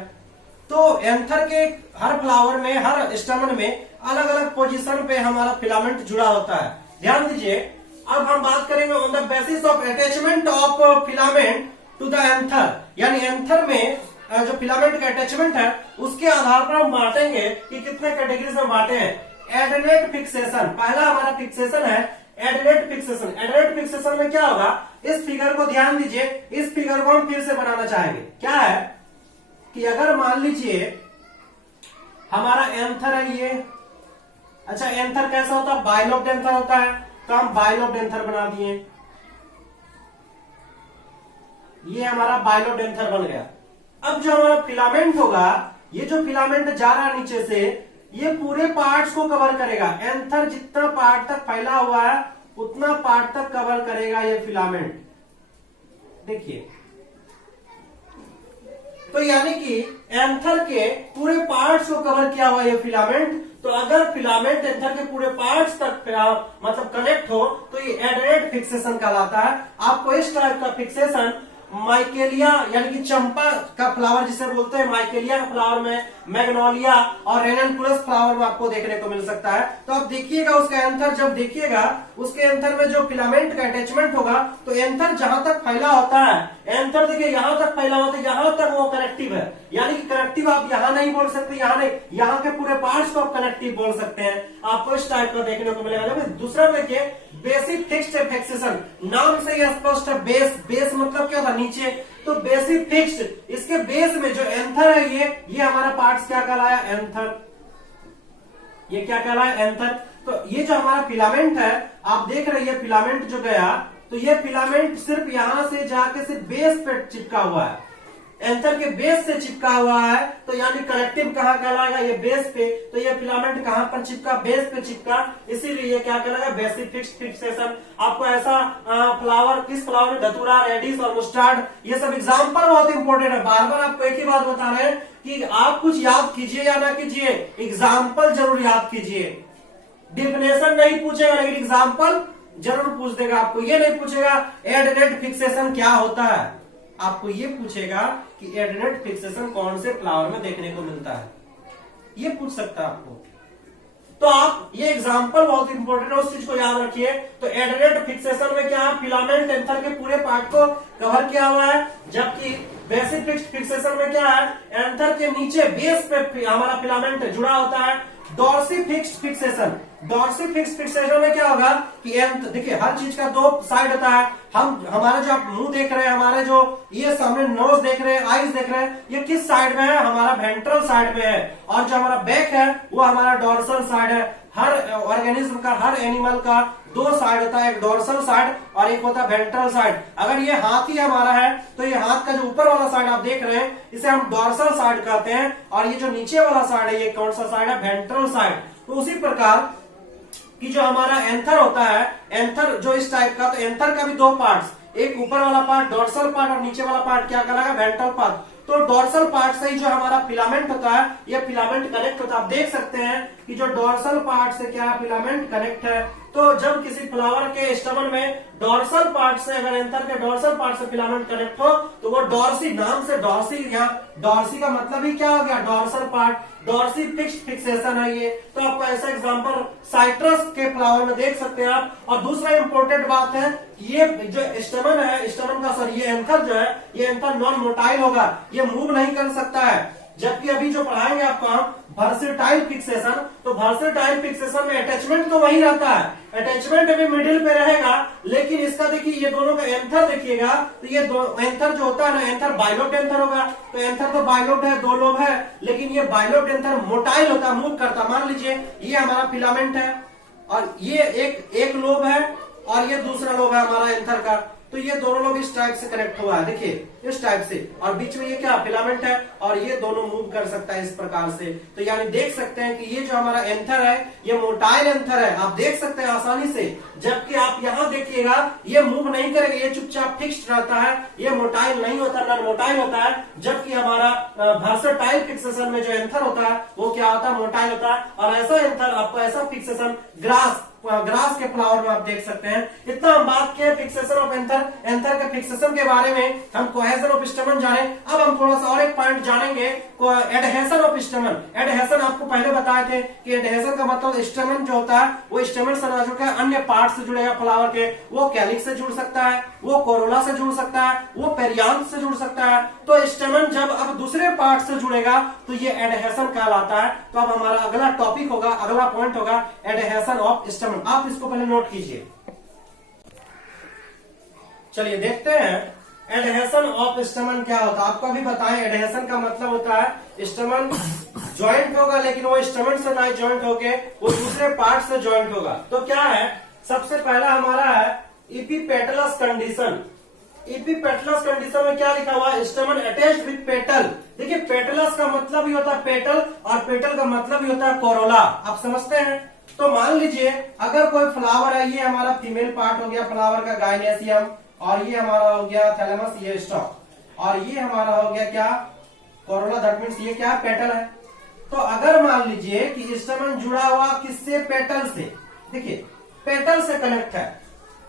तो एंथर के हर फ्लावर में, हर स्टेमन में अलग अलग पोजीशन पे हमारा फिलामेंट जुड़ा होता है। ध्यान दीजिए। अब हम बात करेंगे on the basis of attachment of filament to the anther, यानी एंथर में जो फिलामेंट का अटैचमेंट है उसके आधार पर हम बांटेंगे कि कितने कैटेगरीज में बांटे हैं। एडेनेट फिक्सेशन, पहला हमारा फिक्सेशन है एडेनेट फिक्सेशन। एडेनेट फिक्सेशन में क्या होगा, इस फिगर को ध्यान दीजिए, इस फिगर को हम फिर से बनाना चाहेंगे। क्या है कि अगर मान लीजिए हमारा एंथर है ये, अच्छा एंथर कैसा होता है, बाइलोब्ड एंथर होता है, तो हम बाइलोब्ड एंथर बना दिए, ये हमारा बाइलोब्ड एंथर बन गया। अब जो हमारा फिलामेंट होगा, ये जो फिलामेंट जा रहा है नीचे से, ये पूरे पार्ट्स को कवर करेगा। एंथर जितना पार्ट तक फैला हुआ है उतना पार्ट तक कवर करेगा ये फिलामेंट। देखिए, तो यानी कि एंथर के पूरे पार्ट्स को कवर किया हुआ ये फिलामेंट। तो अगर फिलामेंट एंथर के पूरे पार्ट्स तक मतलब कनेक्ट हो तो ये एडेनेट फिक्सेशन कहलाता है। आपको इस टाइप का फिक्सेशन माइकेलिया यानी कि चंपा का फ्लावर जिसे बोलते हैं, माइकेलिया का फ्लावर में, मैग्नोलिया और रेननकुलस फ्लावर में आपको देखने को मिल सकता है। तो आप देखिएगा उसका एंथर, जब देखिएगा उसके एंथर में जो फिलामेंट का अटैचमेंट होगा, तो एंथर जहां तक फैला होता है, एंथर देखिए यहां तक फैला होता है, यहां तक वो कनेक्टिव है। यानी कि कनेक्टिव आप यहां नहीं बोल सकते, यहां नहीं, यहां के पूरे पार्ट्स को आप कनेक्टिव बोल सकते हैं। आपको इस टाइप का देखने को मिलेगा। दूसरा देखिए बेसिक फिक्स्ड फिक्सेशन, नाम से ही स्पष्ट है, बेस, बेस मतलब क्या था, नीचे, तो बेसिक फिक्स्ड, इसके बेस में जो एंथर है ये हमारा पार्ट्स क्या कहलाया, एंथर, ये क्या कहलाया, एंथर। तो ये जो हमारा फिलामेंट है, आप देख रहे हैं फिलामेंट जो गया, तो ये फिलामेंट सिर्फ यहां से जाके सिर्फ बेस पे चिपका हुआ है, एंथर के बेस से चिपका हुआ है। तो यानी कनेक्टिव कहाँ कहलाएगा, ये बेस पे। तो ये फिलामेंट कहां पर चिपका, बेस पे चिपका, इसीलिए ये क्या कहलाएगा, बेसिक फिक्स्ड फिक्सेशन। आपको ऐसा फ्लावर, किस फ्लावर में, धतूरा, रेडिस और मुस्टार्ड, ये सब एग्जाम्पल बहुत इंपॉर्टेंट है। बार बार आपको एक ही बात बता रहे हैं कि आप कुछ याद कीजिए या ना कीजिए, एग्जाम्पल जरूर याद कीजिए। डिफिनेशन नहीं पूछेगा लेकिन एग्जाम्पल जरूर पूछ देगा। आपको ये नहीं पूछेगा एडेनेट फिक्सेशन क्या होता है, आपको ये पूछेगा कि एडेनेट फिक्सेशन कौन से फ्लावर में देखने को मिलता है, ये पूछ सकता है आपको। तो आप ये एग्जांपल बहुत इंपॉर्टेंट है, उस चीज को याद रखिए। तो एडेनेट फिक्सेशन में क्या है, फिलामेंट एंथर के पूरे पार्ट को कवर किया हुआ है, जबकि बेसिक फिक्स्ड फिक्सेशन में क्या है, एंथर के नीचे बेस पे हमारा फिलामेंट जुड़ा होता है। Dorsifixed fixation, dorsifixed fixation में क्या होगा कि देखिए हर चीज का दो साइड होता है। हमारा जो आप मुंह देख रहे हैं, हमारे जो ये सामने नोज देख रहे हैं, आईज देख रहे हैं, ये किस साइड में है, हमारा वेंट्रल साइड में है, और जो हमारा बैक है वो हमारा डॉर्सल साइड है। हर ऑर्गेनिज्म का, हर एनिमल का दो साइड होता है, एक डॉर्सल साइड और एक होता है वेंट्रल साइड। अगर ये हाथ ही हमारा है तो ये हाथ का जो ऊपर वाला साइड आप देख रहे हैं इसे हम डॉर्सल साइड कहते हैं, और ये जो नीचे वाला साइड है ये कौन सा साइड है, वेंट्रल साइड। तो उसी प्रकार कि जो हमारा एंथर होता है, एंथर जो इस टाइप का, तो एंथर का भी दो पार्ट्स, एक ऊपर वाला पार्ट डॉर्सल पार्ट और नीचे वाला पार्ट क्या कहलाएगा, वेंट्रल पार्ट। तो डॉर्सल पार्ट से ही जो हमारा फिलामेंट होता है, ये फिलामेंट कनेक्ट होता है। आप देख सकते हैं कि जो डॉर्सल पार्ट से क्या फिलामेंट कनेक्ट है। तो जब किसी फ्लावर के स्टमन में डॉर्सल पार्ट से, अगर एंथर के डॉर्सल पार्ट से फिलामेंट कनेक्ट हो तो वो डॉर्सी, नाम से डॉर्सी, यहाँ डॉर्सी का मतलब ही क्या हो गया, dorsal part, dorsifixed fixation है ये। तो आपको ऐसा एग्जांपल साइट्रस के फ्लावर में देख सकते हैं आप। और दूसरा इंपॉर्टेंट बात है, ये जो स्टमन है, स्टमन का सॉरी, ये एंथर जो है, ये एंथर नॉन मोटाइल होगा, ये मूव नहीं कर सकता है। जबकि अभी जो पढ़ाएंगे आपको हम वर्सेटाइल फिक्सेशन, तो वर्सेटाइल फिक्सेशन में अटैचमेंट तो वही रहता है, अटैचमेंट अभी मिडिल पे रहेगा, लेकिन इसका देखिए ये दोनों का एंथर देखिएगा, तो ये दो एंथर जो होता है ना, एंथर बाइलोब्ड एंथर होगा। तो एंथर तो बाइलोब्ड है, दो लोब है, लेकिन ये बाइलोब्ड एंथर मोटाइल होता है, मूव करता। मान लीजिए ये हमारा फिलामेंट है और ये एक लोब है और ये दूसरा लोब है हमारा एंथर का। तो ये दोनों लोग इस टाइप से कनेक्ट हुआ है, देखिए इस टाइप से, और बीच में ये क्या फिलामेंट है और ये दोनों मूव कर सकता है इस प्रकार से। तो यानी देख सकते हैं कि ये जो हमारा एंथर है ये मोटाइल एंथर है, आप देख सकते हैं आसानी से। जबकि आप यहाँ देखिएगा ये मूव नहीं करेगा, ये चुपचाप फिक्स्ड रहता है, ये मोटाइल नहीं होता, नॉन मोटाइल होता है। जबकि हमारा वर्सेटाइल फिक्सेशन में जो एंथर होता है वो क्या होता है, मोटाइल होता है। और ऐसा एंथर, आपको ऐसा फिक्सेशन ग्रास ग्रास के फ्लावर में आप देख सकते हैं। इतना हम बात किए फिक्सेशन ऑफ एंथर, एंथर के फिक्सेशन के बारे में, हम कोहेजन ऑफ स्टेमन जाने। अब हम थोड़ा सा और एक पॉइंट जानेंगे, एडहेशन ऑफ स्टेमन। एडहेशन आपको पहले बताए थे कि एडहेशन का मतलब स्टेमन जो होता है वो स्टेमन से ना जुड़कर अन्य पार्ट से जुड़ेगा फ्लावर के। वो कैलिक्स से जुड़ सकता है, वो कोरोला से जुड़ सकता है, वो पेरियांथ से जुड़ सकता है। तो स्टेमन जब अब दूसरे पार्ट से जुड़ेगा तो ये एडहेशन कहलाता है। तो अब हमारा अगला टॉपिक होगा, अगला पॉइंट होगा एडहेशन ऑफ स्टेमन। आप इसको पहले नोट कीजिए। चलिए देखते हैं एडहेशन ऑफ स्टेमन क्या होता है। आपको अभी बताएं एडहेशन का मतलब होता है स्टेमन ज्वाइंट होगा, लेकिन वो स्टेमन से ना ज्वाइंट होके वो दूसरे पार्ट से ज्वाइंट होगा। तो क्या है, सबसे पहला हमारा है इपीपेटलस कंडीशन। इपीपेटलस कंडीशन में क्या लिखा हुआ है, स्टेमन अटैच्ड विद पेटल। देखिए पेटलस का मतलब ही होता है पेटल और पेटल का मतलब ही होता है कोरोला। आप समझते हैं। तो मान लीजिए अगर कोई फ्लावर है, ये हमारा फीमेल पार्ट हो गया फ्लावर का गाइनेसियम, और ये हमारा हो गया थैलेमस, ये स्टॉक, और ये हमारा हो गया क्या, कोरोला। दैट मीन्स ये क्या पेटल है। तो अगर मान लीजिए कि स्टेमन जुड़ा हुआ किससे, पेटल से। देखिए पेटल से कनेक्ट है।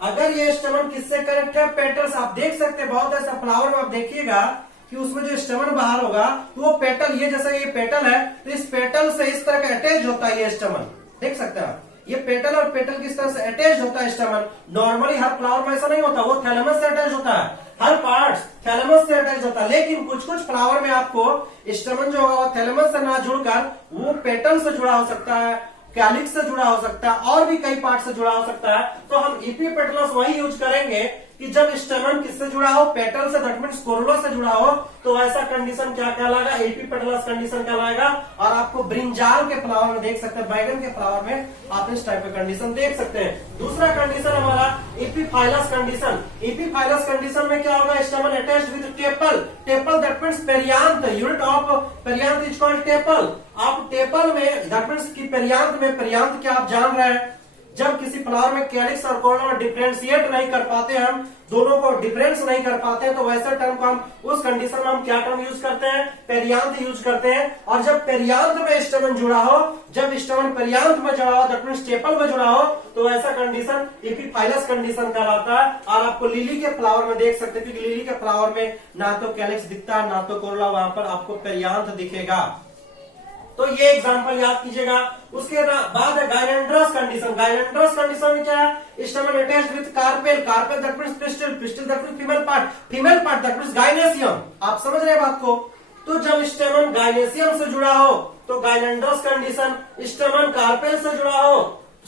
अगर ये स्टेमन किससे कनेक्ट है, पेटल से। आप देख सकते हैं बहुत ऐसा फ्लावर में आप देखिएगा कि उसमें जो स्टेमन बाहर होगा तो वो पेटल, ये जैसा ये पेटल है तो इस पेटल से इस तरह का अटैच होता है ये स्टेमन। देख सकते हैं आप, ये पेटल और पेटल किस तरह से अटैच होता है स्टेमन। नॉर्मली हर फ्लावर में ऐसा नहीं होता, वो थैलेमस से अटैच होता है, हर पार्ट थैलेमस से अटैच होता है। लेकिन कुछ कुछ फ्लावर में आपको स्टेमन जो होगा वो थैलेमस से ना जुड़कर वो पेटल से जुड़ा हो सकता है, कैलिक्स से जुड़ा हो सकता है, और भी कई पार्ट से जुड़ा हो सकता है। तो हम इपीपेटलस वही यूज करेंगे कि जब स्टेमन किससे जुड़ा हो, पेटल से, दैट मीन्स कोरोला से जुड़ा हो, तो ऐसा कंडीशन क्या कहलाएगा, एपीपेटलस कंडीशन कहलाएगा। और आपको ब्रिंजाल के फ्लावर में देख सकते हैं, बैगन के फ्लावर में आप इस टाइप का कंडीशन देख सकते हैं। दूसरा कंडीशन हमारा एपीफाइलस कंडीशन। एपीफाइलस कंडीशन में क्या होगा, स्टेमन attached with tepal. Tepal that means perianth, unit of perianth is called tepal. आप टेपल में, दैट मीन्स की पेरियांथ में, पेरियांथ क्या आप जान रहे हैं, जब किसी फ्लावर में कैलिक्स और कोरोला डिफरेंशिएट नहीं कर पाते, हम दोनों को डिफरेंस नहीं कर पाते हैं, तो वैसे टर्म को हम, उस कंडीशन में हम क्या टर्म यूज करते हैं, पेरियांथ यूज करते हैं। और जब पेरियांथ में स्टेमन जुड़ा हो, जब स्टेमन पेरियांथ में जुड़ा हो, दैट मीन्स टेपल में जुड़ा हो, तो ऐसा कंडीशन एपीफाइलस कंडीशन कहलाता है। और आपको लिली के फ्लावर में देख सकते हैं, क्योंकि लिली के फ्लावर में ना तो कैलिक्स दिखता है ना तो कोरोला, वहां पर आपको पेरियांथ दिखेगा। तो ये एग्जांपल याद कीजिएगा। उसके बाद है गायनेंड्रस कंडीशन। गायनेंड्रस कंडीशन में क्या है, stamen attached with carpel. Carpel that means pistil, pistil that means female part, female part that means gynoecium. आप समझ रहे हैं बात को। तो जब स्टेमन गायनेसियम से जुड़ा हो तो गायनेंड्रस कंडीशन, स्टेमन कार्पेल से जुड़ा हो,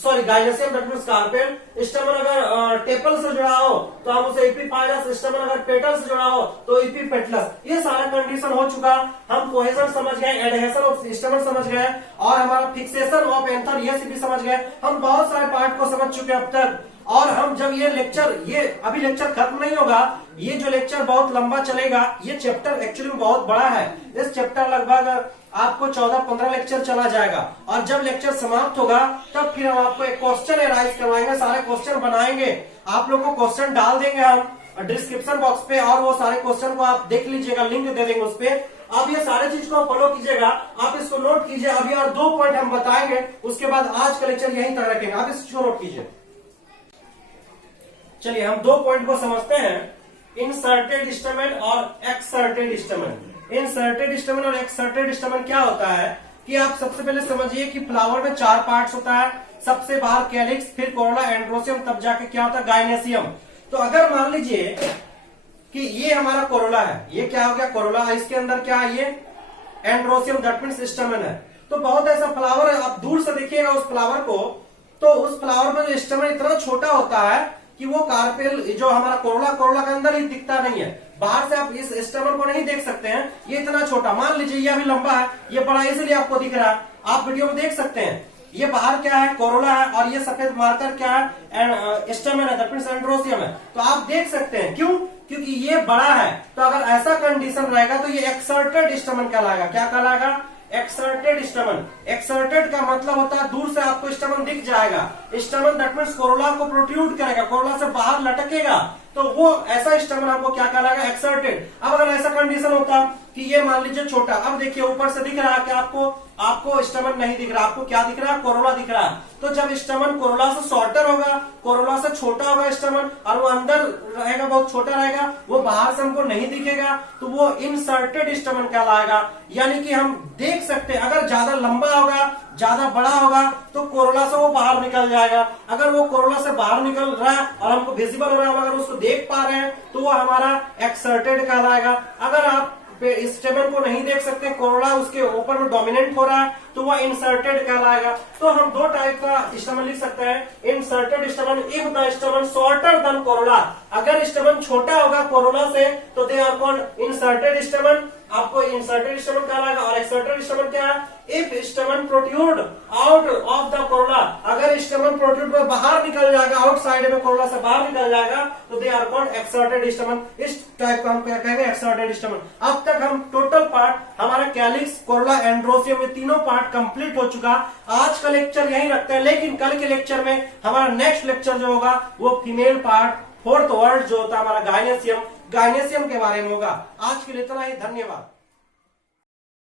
sorry gynoecium that means carpel, stamen अगर टेपल से जुड़ा हो तो हम उसे एपीफाइलस, स्टेमन अगर पेटल से जुड़ा हो तो एपीपेटलस। ये सारा कंडीशन हो चुका। हम कोहेजन समझ गए, एडहेशन ऑफ स्टेमन समझ गए, और हमारा फिक्सेशन ऑफ एंथर ये भी समझ गए। हम बहुत सारे पार्ट को समझ चुके अब तक। और हम जब ये लेक्चर, ये अभी लेक्चर खत्म नहीं होगा, ये जो लेक्चर बहुत लंबा चलेगा। ये चैप्टर एक्चुअली में बहुत बड़ा है। इस चैप्टर लगभग आपको 14-15 लेक्चर चला जाएगा। और जब लेक्चर समाप्त होगा तब फिर हम आपको एक क्वेश्चन एराइज करवाएंगे, सारे क्वेश्चन बनाएंगे, आप लोगों को क्वेश्चन डाल देंगे हम डिस्क्रिप्शन बॉक्स पे, और वो सारे क्वेश्चन को आप देख लीजिएगा, लिंक दे देंगे उस पे। आप ये सारे चीज को फॉलो कीजिएगा, आप इसको नोट कीजिए। अभी और 2 पॉइंट हम बताएंगे, उसके बाद आज का लेक्चर यहीं तक रखेंगे। आप इसको नोट कीजिए। चलिए हम 2 पॉइंट को समझते हैं, इंसर्टेड स्टेमन और एक्सर्टेड स्टेमन। इंसर्टेड स्टेमन और एक्सर्टेड स्टेमन क्या होता है कि आप सबसे पहले समझिए कि फ्लावर में 4 पार्ट्स होता है। सबसे बाहर कैलिक्स, फिर कोरोला, एंड्रोसियम, तब जाके क्या होता है, गायनेसियम। तो अगर मान लीजिए कि ये हमारा कोरोला है, ये क्या हो गया, कोरोला, इसके अंदर क्या है, ये एंड्रोसियम दैट मीन्स स्टेमन है। तो बहुत ऐसा फ्लावर है, आप दूर से देखिएगा उस फ्लावर को, तो उस फ्लावर में जो स्टेमन इतना छोटा होता है कि वो कार्पेल जो हमारा कोरोला के अंदर ही दिखता नहीं है। बाहर से आप इस स्टेमन को नहीं देख सकते हैं, ये इतना छोटा। मान लीजिए ये अभी लंबा है, ये बड़ा इसलिए आपको दिख रहा है, आप वीडियो में देख सकते हैं। ये बाहर क्या है, कोरोला है, और ये सफेद मार्कर क्या है, स्टेमन है, दैट मीन्स एंड्रोसियम है। तो आप देख सकते हैं, क्यों, क्योंकि ये बड़ा है। तो अगर ऐसा कंडीशन रहेगा तो ये एक्सर्टेड स्टेमन कहलाएगा। क्या कहलाएगा, एक्सर्टेड स्टेमन। एक्सर्टेड का मतलब होता है दूर से आपको स्टेमन दिख जाएगा। स्टेमन दैट मीन्स कोरोला को प्रोट्रूड करेगा, कोरोला से बाहर लटकेगा। तो वो ऐसा स्टमन हमको क्या कहलाएगा, एक्सर्टेड। अब अगर ऐसा कंडीशन होता कि ये मान लीजिए छोटा, अब देखिए ऊपर से दिख रहा है कि आपको स्टमन नहीं दिख रहा, आपको क्या दिख रहा है, कोरोला दिख रहा है। तो जब स्टमन कोरोला से शॉर्टर होगा, कोरोला से छोटा होगा स्टमन, और वो अंदर रहेगा, बहुत छोटा रहेगा, वो बाहर से हमको नहीं दिखेगा, तो वो इंसर्टेड स्टमन कहलाएगा। यानी कि हम देख सकते हैं, अगर ज्यादा लंबा होगा, ज्यादा बड़ा होगा, तो कोरोला से वो बाहर निकल जाएगा। अगर वो कोरोला से बाहर निकल रहा है और हमको विजिबल हो रहा है, हम अगर उसको देख पा रहे हैं, तो वो हमारा एक्सर्टेड कहलाएगा। अगर आप स्टेमन को नहीं देख सकते, कोरोला उसके ऊपर में डोमिनेंट हो रहा है, तो वह इंसर्टेड कहलाएगा। तो हम दो टाइप का स्टेमन लिख सकते हैं, inserted stamen if the stamen shorter than corolla. अगर स्टेमन छोटा होगा कोरोला से, तो they are called inserted stamen, आपको इंसर्टेड स्टेमन कहलाएगा। और एक्सर्टेड स्टेमन क्या है, if stamen protrude out of the corolla, अगर स्टेमन प्रोट्रूड में बाहर निकल जाएगा, आउटसाइड में कोरोला से बाहर निकल जाएगा, तो they are called exserted stamen. इस टाइप का हम क्या कहेंगे, एक्सर्टेड स्टेमन। अब तक हम टोटल पार्ट हमारा कैलिक्स, कोरोला, एंड्रोसियम, ये तीनों पार्ट कंप्लीट हो चुका। आज का लेक्चर यहीं रखते हैं, लेकिन कल के लेक्चर में हमारा नेक्स्ट लेक्चर जो होगा वो फीमेल पार्ट, फोर्थ वर्ड जो होता है हमारा गायनेसियम के बारे में होगा। आज के लिए इतना ही, धन्यवाद।